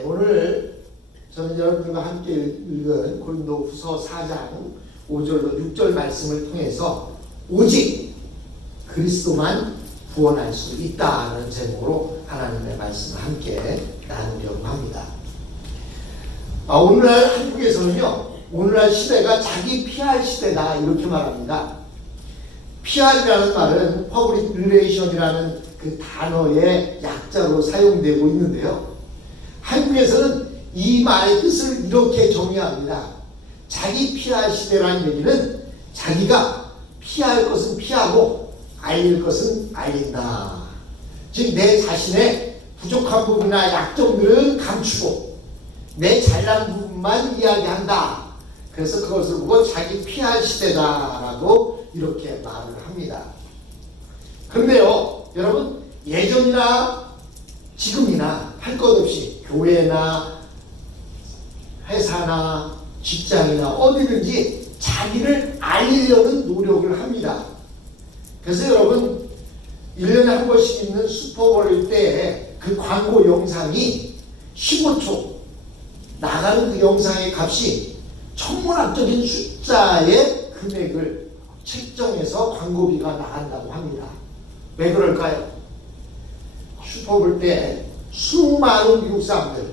오늘 저는 여러분들과 함께 읽은 고린도후서 4장 5절로 6절 말씀을 통해서 오직 그리스도만 구원할 수 있다는 제목으로 하나님의 말씀을 함께 나누려고 합니다. 오늘날 한국에서는요, 오늘날 시대가 자기 PR 시대다 이렇게 말합니다. PR이라는 말은 Public Relation이라는 그 단어의 약자로 사용되고 있는데요, 한국에서는 이 말의 뜻을 이렇게 정의합니다. 자기 PR 시대라는 얘기는 자기가 피할 것은 피하고 알릴 것은 알린다. 즉 내 자신의 부족한 부분이나 약점들은 감추고 내 잘난 부분만 이야기한다. 그래서 그것을 보고 자기 PR 시대다라고 이렇게 말을 합니다. 그런데요, 여러분, 예전이나 지금이나 할 것 없이 교회나 회사나 직장이나 어디든지 자기를 알리려는 노력을 합니다. 그래서 여러분, 1년에 한 번씩 있는 슈퍼볼 때 그 광고 영상이 15초 나가는 그 영상의 값이 천문학적인 숫자의 금액을 책정해서 광고비가 나간다고 합니다. 왜 그럴까요? 슈퍼볼 때 수많은 미국 사람들,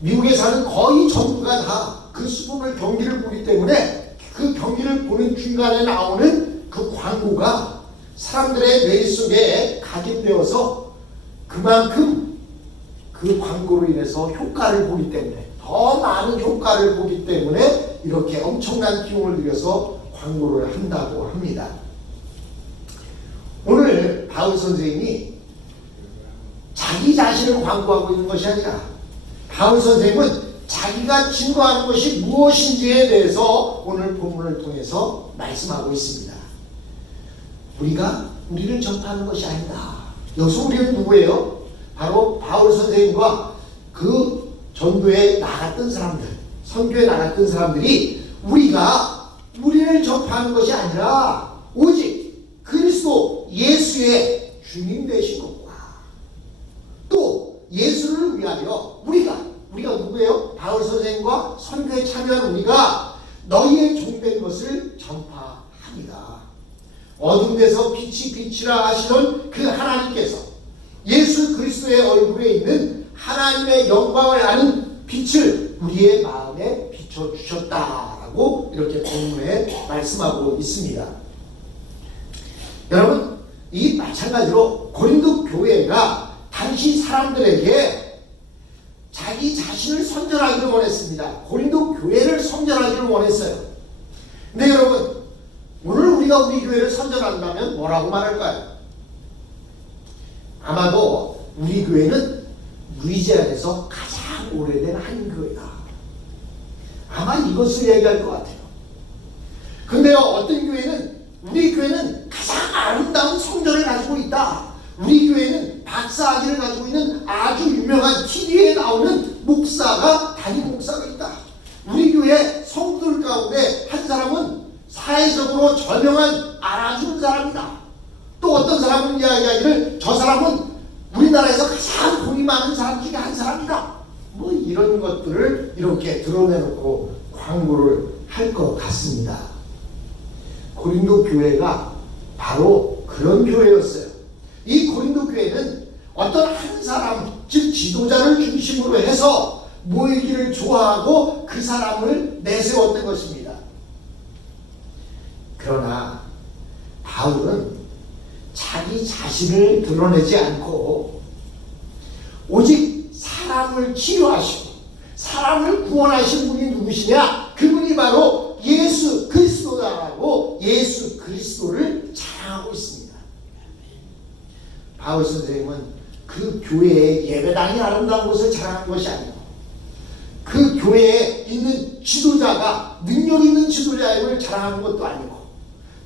미국에 사는 거의 전부가 다 그 슈퍼볼 경기를 보기 때문에 그 경기를 보는 중간에 나오는 그 광고가 사람들의 뇌 속에 각인되어서 그만큼 그 광고로 인해서 효과를 보기 때문에, 더 많은 효과를 보기 때문에 이렇게 엄청난 비용을 들여서 광고를 한다고 합니다. 오늘 바울 선생님이 자기 자신을 광고하고 있는 것이 아니라 바울 선생님은 자기가 증거하는 것이 무엇인지에 대해서 오늘 본문을 통해서 말씀하고 있습니다. 우리가 우리를 전파하는 것이 아니다. 여기서 우리는 누구예요? 바로 바울 선생님과 그 전도에 나갔던 사람들, 선교에 나갔던 사람들이 우리가 우리를 전파하는 것이 아니라 오직 그리스도 예수의 주님 되신 것과 또 예수를 위하여 우리가 누구예요? 바울 선생님과 선교에 참여한 우리가 너희의 종된 것을 전파합니다. 어둠 데서 빛이 빛이라 하시던 그 하나님께서 예수 그리스도의 얼굴에 있는 하나님의 영광을 아는 빛을 우리의 마음에 비춰주셨다라고 이렇게 본문에 말씀하고 있습니다. 여러분, 이 마찬가지로 고린도 교회가 당시 사람들에게 자기 자신을 선전하기를 원했습니다. 고린도 교회를 선전하기를 원했어요. 근데 여러분, 오늘 우리가 우리 교회를 선전한다면 뭐라고 말할까요? 아마도 우리 교회는 루이지안에서 가장 오래된 한인교회다. 아마 이것을 얘기할 것 같아요. 근데요, 어떤 교회는 우리 교회는 가장 아름다운 성전을 가지고 있다. 우리 교회는 박사학위를 가지고 있는 아주 유명한 TV에 나오는 목사가, 담임 목사가 있다. 우리 교회 성도들 가운데 한 사람은 사회적으로 저명한 알아주는 사람이다. 또 어떤 사람은 이야기하기를 저 사람은 우리나라에서 가장 돈이 많은 사람 중에 한 사람이다. 뭐 이런 것들을 이렇게 드러내놓고 광고를 할 것 같습니다. 고린도 교회가 바로 그런 교회였어요. 이 고린도 교회는 어떤 한 사람, 즉 지도자를 중심으로 해서 모이기를 좋아하고 그 사람을 내세웠던 것입니다. 그러나 바울은 자기 자신을 드러내지 않고 오직 사람을 치료하시고 사람을 구원하신 분이 누구시냐? 그분이 바로 예수 그리스도다라고 예수 그리스도를 자랑하고 있습니다. 바울 선생님은 그 교회의 예배당이 아름다운 것을 자랑한 것이 아니고 그 교회에 있는 지도자가 능력 있는 지도자임을 자랑하는 것도 아니고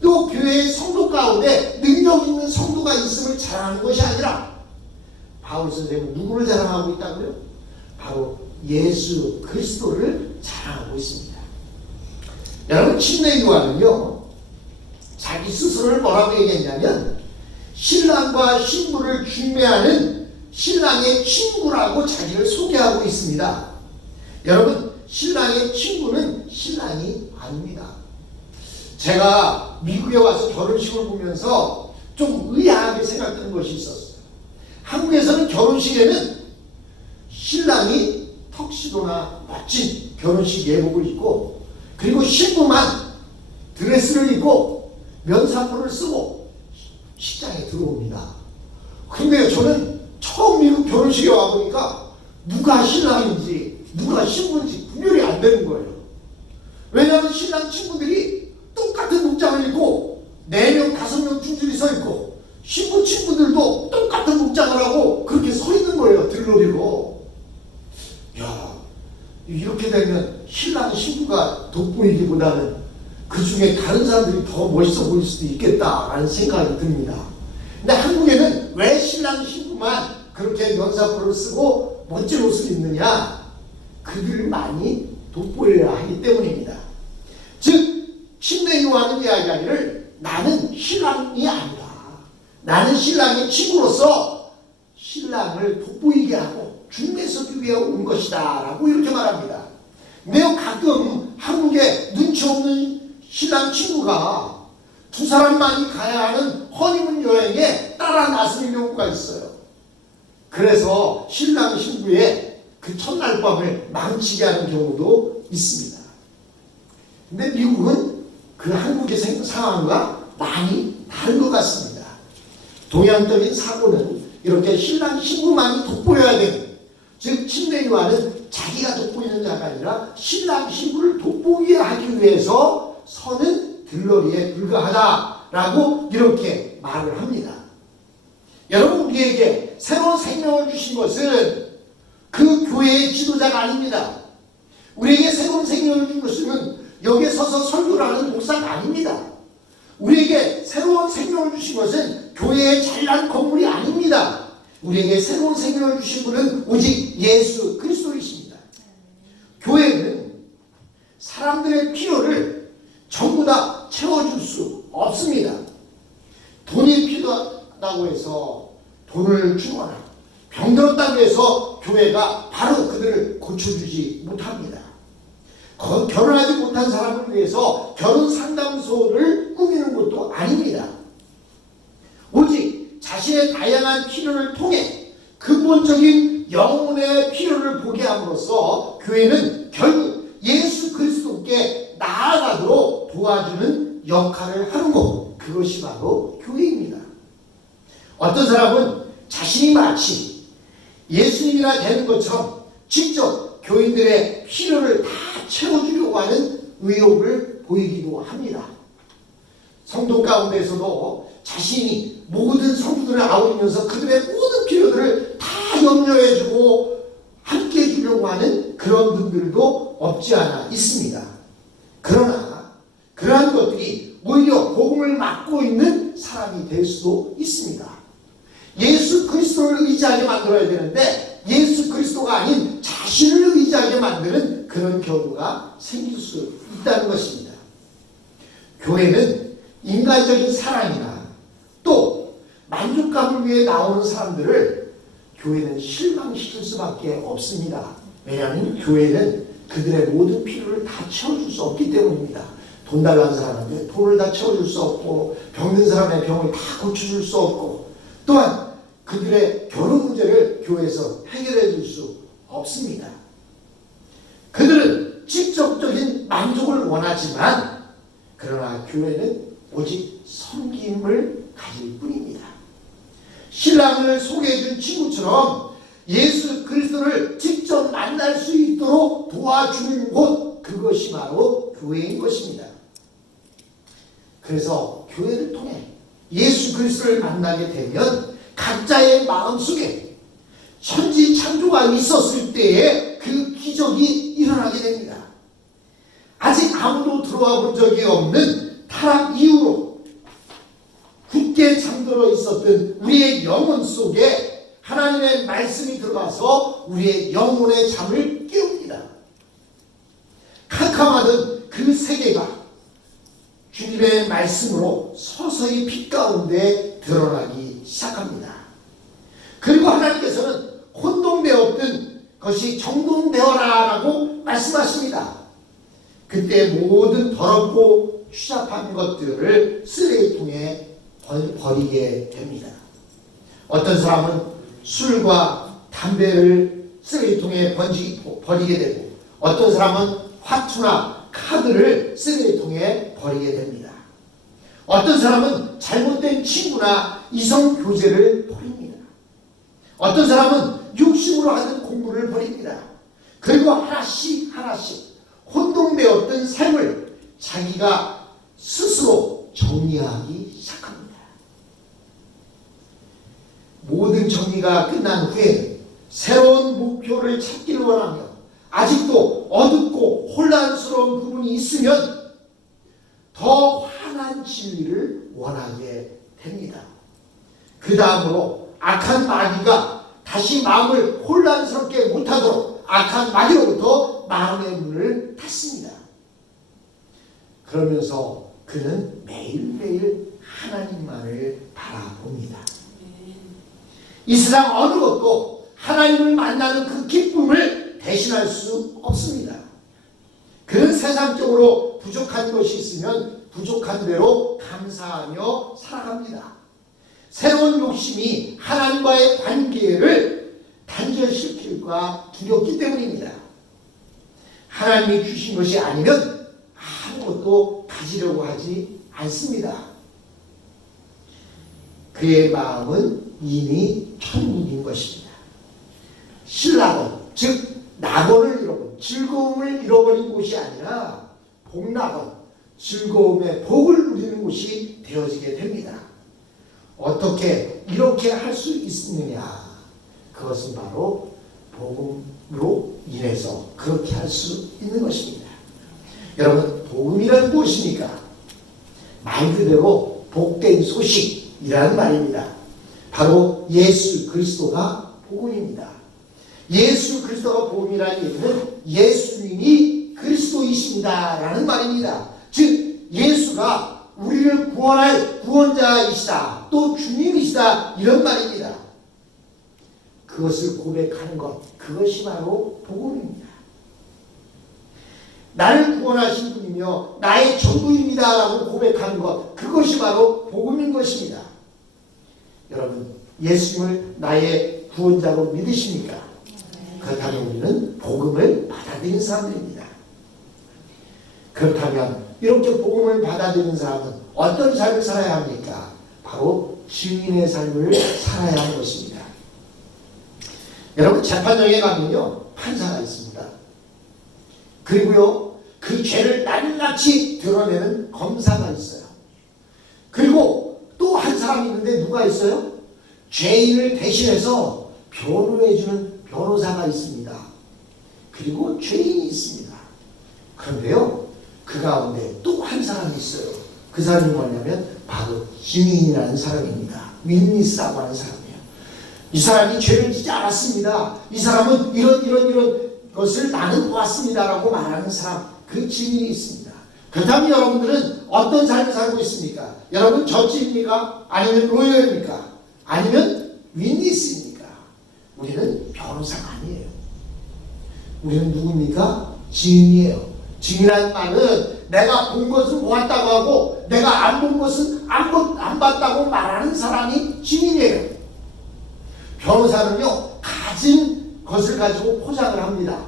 또 교회의 성도 가운데 능력 있는 성도가 있음을 자랑하는 것이 아니라 바울 선생님은 누구를 자랑하고 있다고요? 바로 예수 그리스도를 자랑하고 있습니다. 여러분, 침례 요한은요, 자기 스스로를 뭐라고 얘기했냐면 신랑과 신부를 중매하는 신랑의 친구라고 자기를 소개하고 있습니다. 여러분, 신랑의 친구는 신랑이 아닙니다. 제가 미국에 와서 결혼식을 보면서 좀 의아하게 생각하는 것이 있었어요. 한국에서는 결혼식에는 신랑이 턱시도나 멋진 결혼식 예복을 입고, 그리고 신부만 드레스를 입고 면사포를 쓰고 식장에 들어옵니다. 근데 저는 처음 미국 결혼식에 와보니까 누가 신랑인지 누가 신부인지 구별이 안 되는 거예요. 왜냐하면 신랑 친구들이 똑같은 복장을 입고 4명, 5명 줄줄이 서 있고, 신부 친구들도 똑같은 복장을 하고 그렇게 서 있는 거예요. 들러리로. 야, 이렇게 되면 신랑 신부가 돋보이기보다는 그 중에 다른 사람들이 더 멋있어 보일 수도 있겠다라는 생각이 듭니다. 근데 한국에는 왜 신랑 신부만 그렇게 면사포를 쓰고 멋진 옷을 입느냐? 그들을 많이 돋보여야 하기 때문입니다. 즉, 침례 요한은 이야기하기를 나는 신랑이 아니다. 나는 신랑의 친구로서 신랑을 돋보이게 하고 중매서기 위해 온 것이다 라고 이렇게 말합니다. 매우 가끔 한국에 눈치 없는 신랑 친구가 두 사람만이 가야 하는 허니문 여행에 따라 나서는 경우가 있어요. 그래서 신랑 신부의 그 첫날 밤을 망치게 하는 경우도 있습니다. 근데 미국은 그 한국의 상황과 많이 다른 것 같습니다. 동양적인 사고는 이렇게 신랑 신부만이 돋보여야 되는, 즉 침례 요한은 자기가 돋보이는 자가 아니라 신랑 신부를 돋보이게 하기 위해서 서는 들러리에 불과하다라고 이렇게 말을 합니다. 여러분, 우리에게 새로운 생명을 주신 것은 그 교회의 지도자가 아닙니다. 우리에게 새로운 생명을 준 것은 여기에 서서 설교를 하는 목사가 아닙니다. 우리에게 새로운 생명을 주신 것은 교회의 잘난 건물이 아닙니다. 우리에게 새로운 생명을 주신 분은 오직 예수 그리스도이십니다. 교회는 사람들의 필요를 전부 다 채워줄 수 없습니다. 돈이 필요하다고 해서 돈을 주거나 병들었다고 해서 교회가 바로 그들을 고쳐주지 못합니다. 결혼하지 못한 사람을 위해서 결혼 상담소를 꾸미는 것도 아닙니다. 오직 자신의 다양한 필요를 통해 근본적인 영혼의 필요를 보게 함으로써 교회는 결국 예수 그리스도께 나아가도록 도와주는 역할을 하는 것, 그것이 바로 교회입니다. 어떤 사람은 자신이 마치 예수님이나 되는 것처럼 직접 교인들의 필요를 다 채워주려고 하는 의욕을 보이기도 합니다. 성도 가운데서도 자신이 모든 성도들을 아우르면서 그들의 모든 필요들을 다 염려해주고 함께 해주려고 하는 그런 분들도 없지 않아 있습니다. 그러나 그러한 것들이 오히려 복음을 막고 있는 사람이 될 수도 있습니다. 예수 그리스도를 의지하게 만들어야 되는데 예수 그리스도가 아닌 자신을 의지하게 만드는 그런 경우가 생길 수 있다는 것입니다. 교회는 인간적인 사랑이나 또 만족감을 위해 나오는 사람들을 교회는 실망시킬 수밖에 없습니다. 왜냐하면 교회는 그들의 모든 필요를 다 채워줄 수 없기 때문입니다. 돈 달라는 사람한테 돈을 다 채워줄 수 없고, 병든 사람의 병을 다 고쳐줄 수 없고, 또한 그들의 결혼 문제를 교회에서 해결해 줄 수 없습니다. 그들은 직접적인 만족을 원하지만, 그러나 교회는 오직 섬김을 가질 뿐입니다. 신랑을 소개해 준 친구처럼 예수 그리스도를 직접 만날 수 있도록 도와주는 곳, 그것이 바로 교회인 것입니다. 그래서 교회를 통해 예수 그리스도를 만나게 되면 각자의 마음속에 천지 창조가 있었을 때에 그 기적이 일어나게 됩니다. 아직 아무도 들어와 본 적이 없는 타락 이후로 굳게 잠들어 있었던 우리의 영혼 속에 하나님의 말씀이 들어가서 우리의 영혼의 잠을 깨웁니다. 캄캄하던 그 세계가 주님의 말씀으로 서서히 빛 가운데 드러나기 시작합니다. 그리고 하나님께서는 혼동되었던 것이 정돈되어라라고 말씀하십니다. 그때 모든 더럽고 추잡한 것들을 쓰레기통에 버리게 됩니다. 어떤 사람은 술과 담배를 쓰레기통에 버리게 되고, 어떤 사람은 화투나 카드를 쓰레기통에 버리게 됩니다. 어떤 사람은 잘못된 친구나 이성 교제를 버립니다. 어떤 사람은 육신으로 하는 공부를 버립니다. 그리고 하나씩 혼동되었던 삶을 자기가 스스로 정리하기 시작합니다. 모든 정리가 끝난 후에는 새로운 목표를 찾기를 원하며 아직도 어둡고 혼란스러운 부분이 있으면 더 환한 진리를 원하게 됩니다. 그 다음으로 악한 마귀가 다시 마음을 혼란스럽게 못하도록 악한 마귀로부터 마음의 문을 닫습니다. 그러면서 그는 매일매일 하나님만을 바라봅니다. 이 세상 어느 것도 하나님을 만나는 그 기쁨을 대신할 수 없습니다. 그는 세상적으로 부족한 것이 있으면 부족한 대로 감사하며 살아갑니다. 새로운 욕심이 하나님과의 관계를 단절시킬까 두렵기 때문입니다. 하나님이 주신 것이 아니면 아무것도 가지려고 하지 않습니다. 그의 마음은 이미 천국인 것입니다. 신라곤, 즉 낙원을 잃어버린, 즐거움을 잃어버린 곳이 아니라 복락원, 즐거움의 복을 누리는 곳이 되어지게 됩니다. 어떻게 이렇게 할 수 있느냐? 그것은 바로 복음으로 인해서 그렇게 할 수 있는 것입니다. 여러분, 복음이란 무엇입니까? 말 그대로 복된 소식이라는 말입니다. 바로 예수 그리스도가 복음입니다. 예수 그리스도가 복음이라는 얘기는 예수님이 그리스도이십니다 라는 말입니다. 즉 예수가 우리를 구원할 구원자이시다, 또 주님이시다, 이런 말입니다. 그것을 고백하는 것, 그것이 바로 복음입니다. 나를 구원하신 분이며 나의 전부입니다 라고 고백하는 것, 그것이 바로 복음인 것입니다. 여러분, 예수님을 나의 구원자로 믿으십니까? 그렇다면 우리는 복음을 받아들이는 사람들입니다. 그렇다면 이렇게 복음을 받아들이는 사람은 어떤 삶을 살아야 합니까? 바로 증인의 삶을 살아야 하는 것입니다. 여러분, 재판정에 가면요, 판사가 있습니다. 그리고요, 그 죄를 낱낱이 드러내는 검사가 있어요. 그리고 또 한 사람이 있는데 누가 있어요? 죄인을 대신해서 변호해주는 변호사가 있습니다. 그리고 죄인이 있습니다. 그런데요, 그 가운데 또 한 사람이 있어요. 그 사람이 뭐냐면 바로 증인이라는 사람입니다. 윈니스라고 하는 사람이에요. 이 사람이 죄를 짓지 않았습니다. 이 사람은 이런 것을 나는 보았습니다라고 말하는 사람, 그 증인이 있습니다. 그렇다면 여러분들은 어떤 삶을 살고 있습니까? 여러분 저지입니까? 아니면 로열입니까? 아니면 윈니스입니까? 우리는 변호사가 아니에요. 우리는 누굽니까? 증인이에요. 증인이라는 말은 내가 본 것은 보았다고 하고 내가 안 본 것은 안 봤다고 말하는 사람이 증인이에요. 변호사는요, 가진 것을 가지고 포장을 합니다.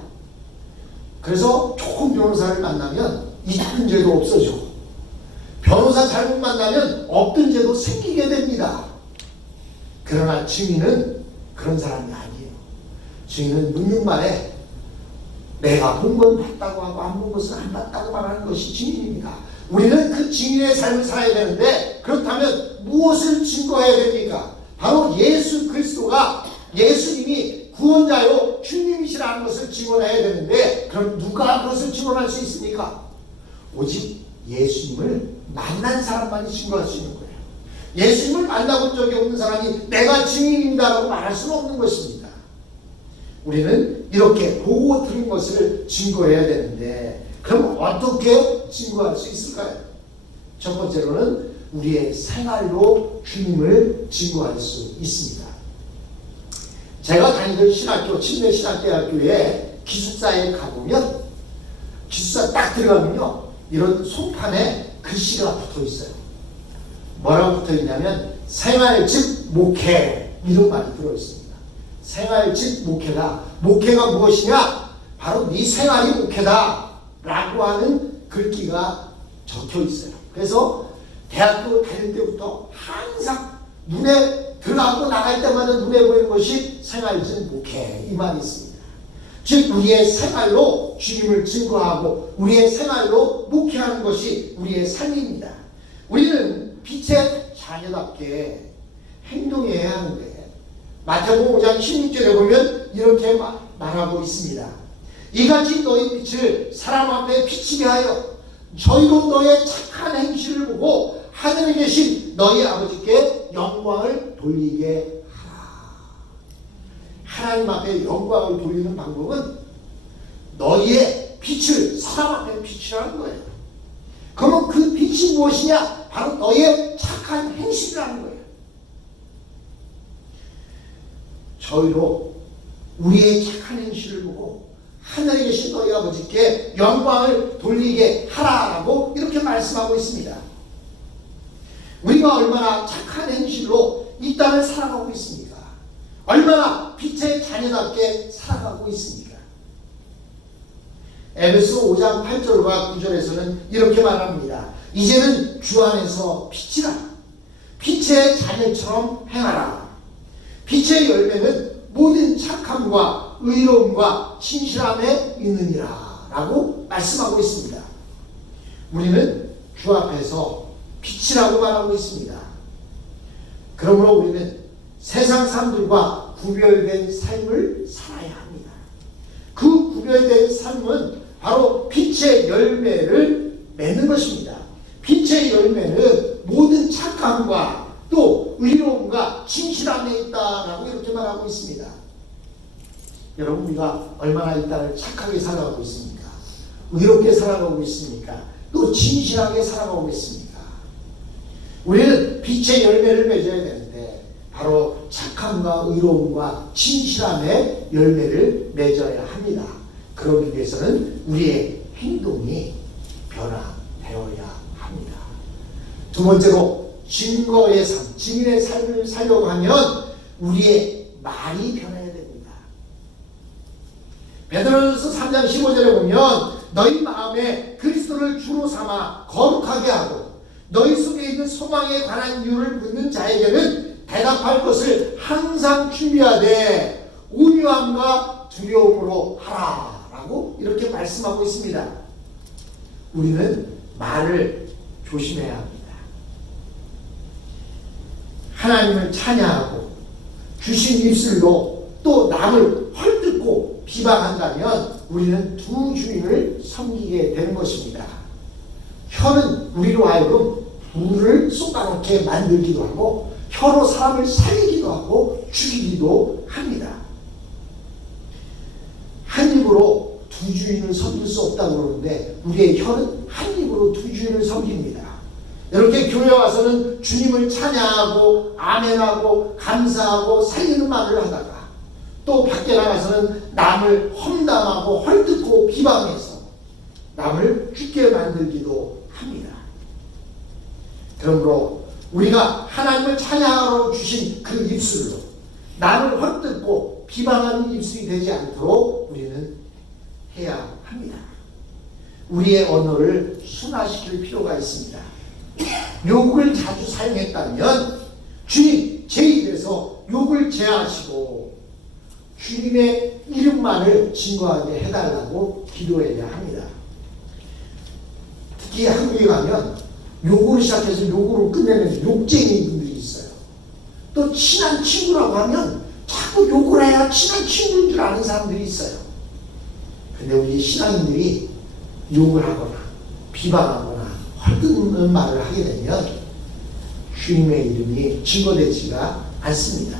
그래서 좋은 변호사를 만나면 있던 죄도 없어지고, 변호사 잘못 만나면 없던 죄도 생기게 됩니다. 그러나 증인은 그런 사람이 아니에요. 증인은 묻는 말에 내가 본 건 봤다고 하고 안 본 것은 안 봤다고 말하는 것이 증인입니다. 우리는 그 증인의 삶을 살아야 되는데, 그렇다면 무엇을 증거해야 됩니까? 바로 예수 그리스도가, 예수님이 구원자요 주님이시라는 것을 증언해야 되는데, 그럼 누가 그것을 증언할 수 있습니까? 오직 예수님을 만난 사람만이 증거할 수 있는 거예요. 예수님을 만나본 적이 없는 사람이 내가 증인입니다라고 말할 수는 없는 것입니다. 우리는 이렇게 보고 들은 것을 증거해야 되는데, 그럼 어떻게 증거할 수 있을까요? 첫 번째로는 우리의 생활로 주님을 증거할 수 있습니다. 제가 다니던 신학교, 침례신학대학교에 기숙사에 가보면 기숙사 딱 들어가면요, 이런 송판에 글씨가 붙어 있어요. 뭐라고 붙어 있냐면 생활집 목회, 이런 말이 들어 있습니다. 생활집 목회다. 목회가 무엇이냐? 바로 네 생활이 목회다 라고 하는 글귀가 적혀 있어요. 그래서 대학교 다닐 때부터 항상 눈에 들어가고 나갈 때마다 눈에 보이는 것이 생활집 목회, 이 말이 있습니다. 즉 우리의 생활로 주님을 증거하고 우리의 생활로 목회하는 것이 우리의 삶입니다. 우리는 빛의 자녀답게 행동해야 하는데 마태복음 5장 16절에 보면 이렇게 말하고 있습니다. 이같이 너희 빛을 사람 앞에 비치게 하여 저희로 너의 착한 행실을 보고 하늘에 계신 너희 아버지께 영광을 돌리게 하라. 하나님 앞에 영광을 돌리는 방법은 너희의 빛을 사람 앞에 비추라는 거예요. 그러면 그 빛이 무엇이냐? 바로 너의 착한 행실이라는 거예요. 저희로 우리의 착한 행실을 보고 하늘에 계신 너희 아버지께 영광을 돌리게 하라라고 이렇게 말씀하고 있습니다. 우리가 얼마나 착한 행실로 이 땅을 살아가고 있습니까? 얼마나 빛의 자녀답게 살아가고 있습니까? 에베소 5장 8절과 9절에서는 이렇게 말합니다. 이제는 주 안에서 빛이라. 빛의 자녀처럼 행하라. 빛의 열매는 모든 착함과 의로움과 진실함에 있느니라 라고 말씀하고 있습니다. 우리는 주 앞에서 빛이라고 말하고 있습니다. 그러므로 우리는 세상 사람들과 구별된 삶을 살아야 합니다. 그 구별된 삶은 바로 빛의 열매를 맺는 것입니다. 빛의 열매는 모든 착함과 또 의로움과 진실함에 있다라고 이렇게 말하고 있습니다. 여러분, 우리가 얼마나 이 땅을 착하게 살아가고 있습니까? 의롭게 살아가고 있습니까? 또 진실하게 살아가고 있습니까? 우리는 빛의 열매를 맺어야 되는데 바로 착함과 의로움과 진실함의 열매를 맺어야 합니다. 그러기 위해서는 우리의 행동이 변화되어야 합니다. 두 번째로 증거의 삶, 증인의 삶을 살려고 하면 우리의 말이 변해야 됩니다. 베드로전서 3장 15절에 보면 너희 마음에 그리스도를 주로 삼아 거룩하게 하고 너희 속에 있는 소망에 관한 이유를 묻는 자에게는 대답할 것을 항상 준비하되 온유함과 두려움으로 하라 라고 이렇게 말씀하고 있습니다. 우리는 말을 조심해야 합니다. 하나님을 찬양하고 주신 입술로 또 남을 헐뜯고 비방한다면 우리는 두 주인을 섬기게 되는 것입니다. 혀는 우리로 하여금 물을 쏟아놓게 만들기도 하고 혀로 사람을 살리기도 하고 죽이기도 합니다. 한 입으로 두 주인을 섬길 수 없다고 그러는데 우리의 혀는 한 입으로 두 주인을 섬깁니다. 이렇게 교회 와서는 주님을 찬양하고 아멘하고 감사하고 살리는 말을 하다가 또 밖에 나가서는 남을 험담하고 헐뜯고 비방해서 남을 죽게 만들기도 합니다. 그러므로 우리가 하나님을 찬양하러 주신 그 입술로 남을 헐뜯고 비방하는 입술이 되지 않도록 우리는 해야 합니다. 우리의 언어를 순화시킬 필요가 있습니다. 욕을 자주 사용했다면 주님 제 입에서 욕을 제하시고 주님의 이름만을 증거하게 해달라고 기도해야 합니다. 특히 한국에 가면 욕으로 시작해서 욕으로 끝내는 욕쟁이 분들이 있어요. 또 친한 친구라고 하면 자꾸 욕을 해야 친한 친구인 줄 아는 사람들이 있어요. 근데 우리 신앙인들이 욕을 하거나 비방하거나 헐뜯는 말을 하게 되면 주님의 이름이 증거되지가 않습니다.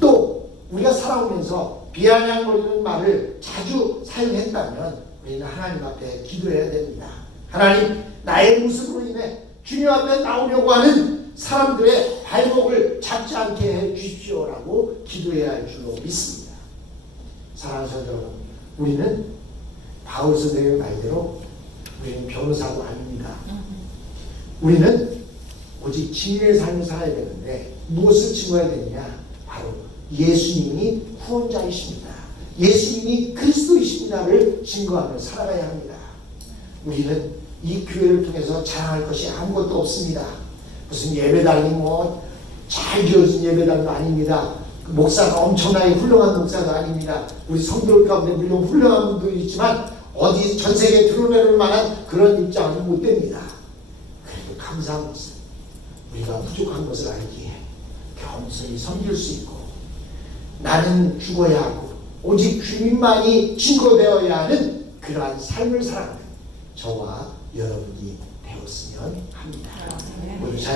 또 우리가 살아오면서 비아냥거리는 말을 자주 사용했다면 우리는 하나님 앞에 기도해야 됩니다. 하나님, 나의 모습으로 인해 주님 앞에 나오려고 하는 사람들의 발목을 잡지 않게 해 주십시오라고 기도해야 할 줄로 믿습니다. 사랑하는 성도 여러분, 우리는 바울 선생님의 말대로 우리는 변호사도 아닙니다. 우리는 오직 진리의 삶을 살아야 되는데 무엇을 증거해야 되느냐? 바로 예수님이 구원자이십니다. 예수님이 그리스도이십니다를 증거하며 살아가야 합니다. 우리는 이 교회를 통해서 자랑할 것이 아무것도 없습니다. 무슨 예배당이 잘 지어진 예배당도 아닙니다. 목사가 엄청나게 훌륭한 목사가 아닙니다. 우리 성도들 가운데 물론 훌륭한 분도 있지만 어디 전 세계에 드러낼 만한 그런 입장은 못 됩니다. 그래도 감사한 것은 우리가 부족한 것을 알기에 겸손히 섬길 수 있고, 나는 죽어야 하고 오직 주님만이 증거되어야 하는 그러한 삶을 살아가는 저와 여러분이 되었으면 합니다. 모두 잘